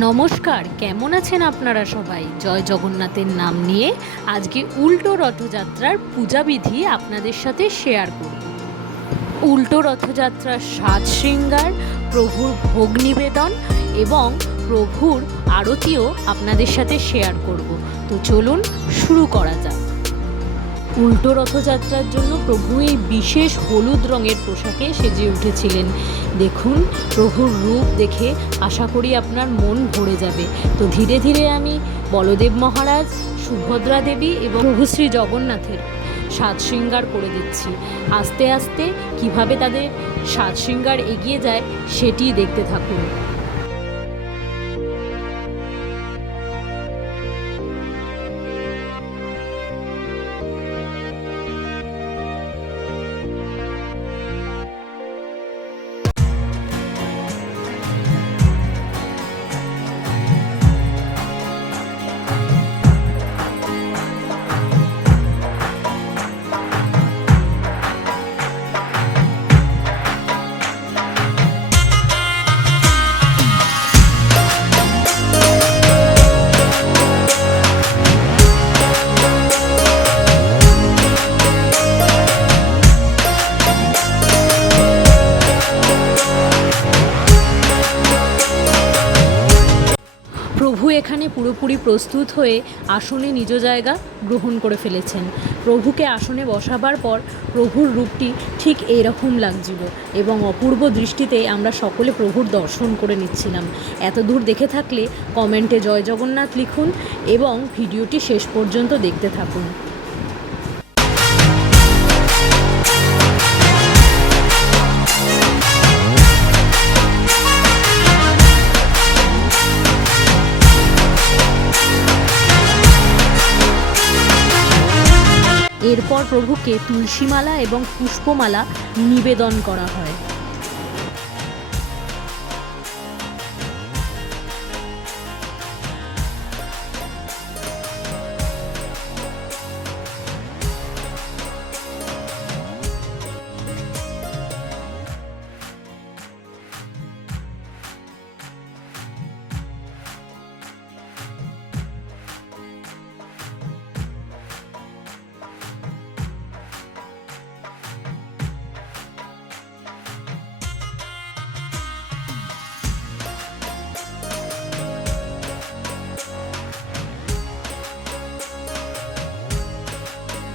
নমস্কার, কেমন আছেন আপনারা সবাই? জয় জগন্নাথের নাম নিয়ে আজকে উল্টো রথযাত্রার পূজাবিধি আপনাদের সাথে শেয়ার করব। উল্টো রথযাত্রার সাজ শৃঙ্গার, প্রভুর ভোগ নিবেদন এবং প্রভুর আরতিও আপনাদের সাথে শেয়ার করব। তো চলুন শুরু করা যাক। উল্টো রথযাত্রার জন্য প্রভু এই বিশেষ হলুদ রঙের পোশাকে সেজে উঠেছিলেন। দেখুন, প্রভুর রূপ দেখে আশা করি আপনার মন ভরে যাবে। তো ধীরে ধীরে আমি বলদেব মহারাজ, সুভদ্রা দেবী এবং প্রভু শ্রী জগন্নাথের সাজ শৃঙ্গার করে দিচ্ছি। আস্তে আস্তে কীভাবে তাদের সাজ শৃঙ্গার এগিয়ে যায় সেটি দেখতে থাকুন। এখানে পুরোপুরি প্রস্তুত হয়ে আসনে নিজ জায়গা গ্রহণ করে ফেলেছেন। প্রভুকে আসনে বসাবার পর প্রভুর রূপটি ঠিক এইরকম লাগছিল এবং অপূর্ব দৃষ্টিতে আমরা সকলে প্রভুর দর্শন করে নিচ্ছিলাম। এত দূর দেখে থাকলে কমেন্টে জয় জগন্নাথ লিখুন এবং ভিডিওটি শেষ পর্যন্ত দেখতে থাকুন। এরপর প্রভুকে তুলসীমালা এবং পুষ্পমালা নিবেদন করা হয়।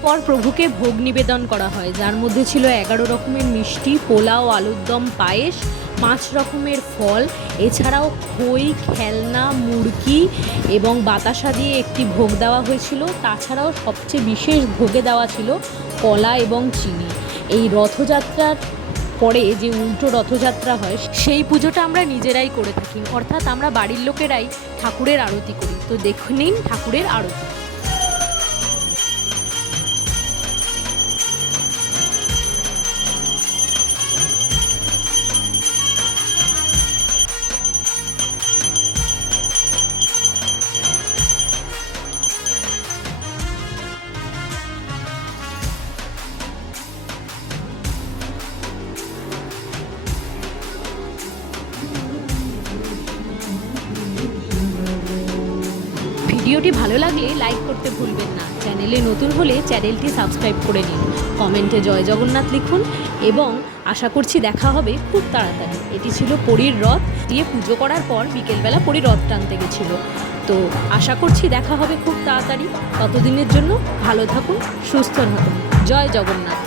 পর প্রভুকে ভোগ নিবেদন করা হয়। যার মধ্যে ছিল এগারো রকমের মিষ্টি, পোলাও, আলুর দম, পায়েস, পাঁচ রকমের ফল, এছাড়াও খই, খেলনা, মুরগি এবং বাতাসা দিয়ে একটি ভোগ দেওয়া হয়েছিল। তাছাড়াও সবচেয়ে বিশেষ ভোগে দেওয়া ছিল কলা এবং চিনি। এই রথযাত্রার পরে যে উল্টো রথযাত্রা হয়, সেই পুজোটা আমরা নিজেরাই করে থাকি। অর্থাৎ আমরা বাড়ির লোকেরাই ঠাকুরের আরতি করি। তো দেখে নিন ঠাকুরের আরতি। ভিডিওটি ভালো লাগলে লাইক করতে ভুলবেন না। চ্যানেলে নতুন হলে চ্যানেলটি সাবস্ক্রাইব করে নিন। কমেন্টে জয় জগন্নাথ লিখুন এবং আশা করছি দেখা হবে খুব তাড়াতাড়ি। এটি ছিল পরীর রথ, দিয়ে পুজো করার পর বিকেলবেলা পরী রথ টানতে গেছিল। তো আশা করছি দেখা হবে খুব তাড়াতাড়ি। ততদিনের জন্য ভালো থাকুন, সুস্থ থাকুন। জয় জগন্নাথ।